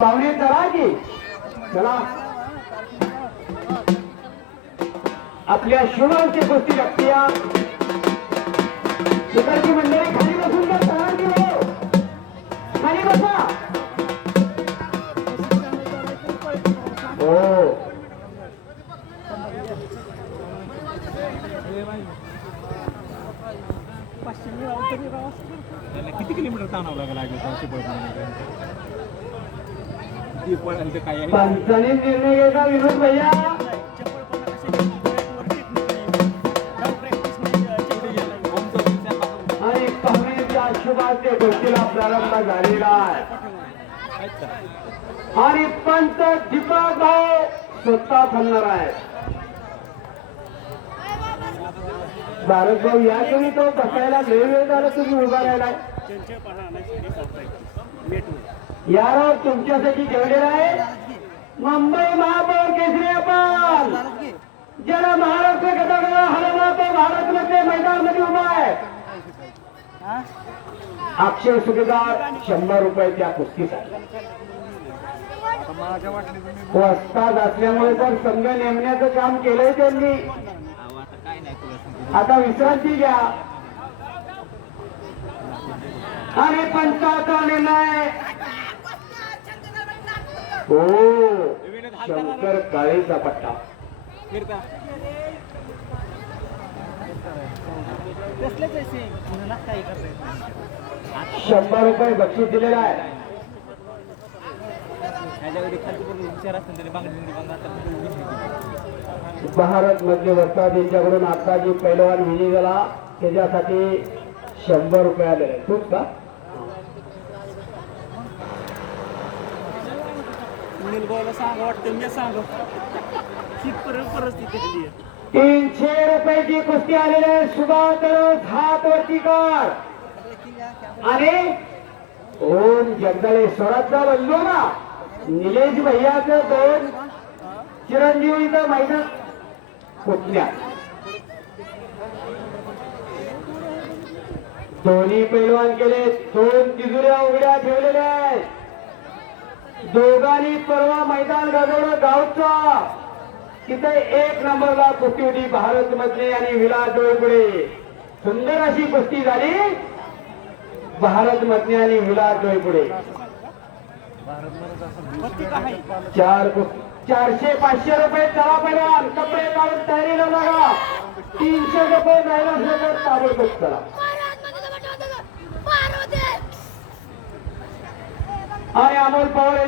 पाहुणे चला की चला आपल्या शिवांची गोष्टी लागतीया तिकडची मंडळी खाली बसून घ्या तयार केलो खाली बसा हो किती किलोमीटर ताणावं लागेल पंचाने निर्णय घ्यायचा विनोद भैया आणि पाहुण्याच्या आशीर्वादाच्या गोष्टीला प्रारंभ झालेला आहे आणि पंच दीपक भाऊ स्वतः थांबणार आहे भारत भाऊ या कोणी तो बसायला वेळ झाला तुम्ही उभा राहिलाय यार तुमच्यासाठी ठेवलेला आहे मुंबई महापौर केसरी आपण ज्याला महाराष्ट्र गटाला हलवला तो भारत मध्ये मैदान मध्ये उभा आहे अक्षय सुभेदार 100 रुपये त्या कुस्तीसाठी वस्ताद असल्यामुळे तर संघ नेमण्याचं काम केलंय त्यांनी आता विश्रांती घ्या आणि पंचाचा निर्णय हो शंकर काळेचा पट्टा 100 रुपये बक्षीस दिलेलं आहे भारत मधले वस्ताद यांच्याकडून आता जी पैलवान विजय झाला त्याच्यासाठी 100 रुपये आलेले खूप का सांग वाटतं मी सांग परिस्थिती 300 रुपयाची कुस्ती आलेली आहे सुभाष हात वरती कर आणि ओम जगदळे स्वराजचा बंधू ना निलेश भैयाचं 2 चिरंजीवीचं मैदान पुतण्या दोन्ही पैलवान केले 2 तिजुऱ्या उघड्या ठेवलेल्या आहेत दोघांनी परवा मैदान गाजवलं गावचा तिथे 1 नंबरला कुस्ती होती भारत मधले आणि विलास डोईपुढे सुंदर अशी कुस्ती झाली भारत मधले आणि विलास डोईपुढे 400-500 रुपये चला पैलवान कपडे काढून तयारीला लागा 300 रुपये जायला असलं तर ताबडतोब चला आणि अमोल पवार